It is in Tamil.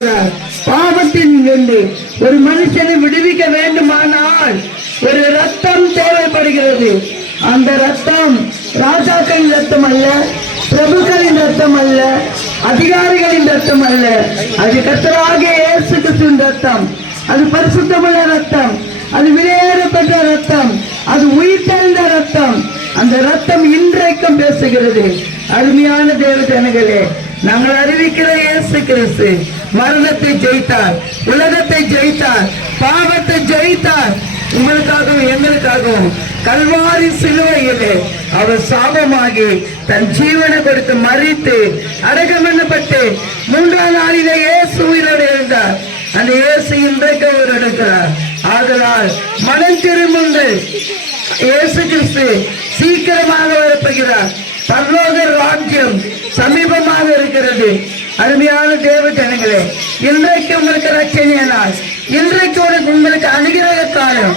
பாவத்தின் இருந்து ஒரு மனுஷனை விடுவிக்க வேண்டுமானால் ஒரு ரத்தம் தேவைப்படுகிறது. அந்த ரத்தம் ராஜாக்களின் ரத்தம் அல்ல, பிரபுக்களின் ரத்தம் அல்ல, அதிகாரிகளின் ரத்தம் அல்ல. அது கர்த்தராகிய இயேசு கிறிஸ்துவின் ரத்தம். அது பரிசுத்தமுள்ள ரத்தம், அது விலையேறப்பட்ட ரத்தம், அது உயிர்த்தெழுந்த ரத்தம். அந்த ரத்தம் இன்றைக்கும் பேசுகிறது. அருமையான தேவ ஜனங்களே, நாங்கள் அறிவிக்கிற இயேசு கிறிஸ்து மரணத்தை ஜெயித்தார், உலகத்தை ஜெயித்தார், பாவத்தை ஜெயித்தார். உங்களுக்காகவும் எங்களுக்காகவும் கல்வாரி சிலுவையிலே அவர் சாபமாகி தன் ஜீவனை கொடுத்து மறித்து அடக்கம் பண்ணப்பட்டு 3ஆம் நாளிலே இயேசு உயிரோடு எழுந்தார். அந்த இயேசு இன்றைக்கு அவர் எடுக்கிறார். ஆதலால் மனம் திரும்புங்கள், இயேசு கிறிஸ்து சீக்கிரமாக வரப்போகிறார். பரலோக ராஜ்யம் சமீபமாக இருக்கிறது. அருமையான தேவ ஜனங்களே, இன்றைக்கு உங்களுக்கு ரட்சணிய நாள், இன்றைக்கு உங்களுக்கு அனுகிரக காலம்.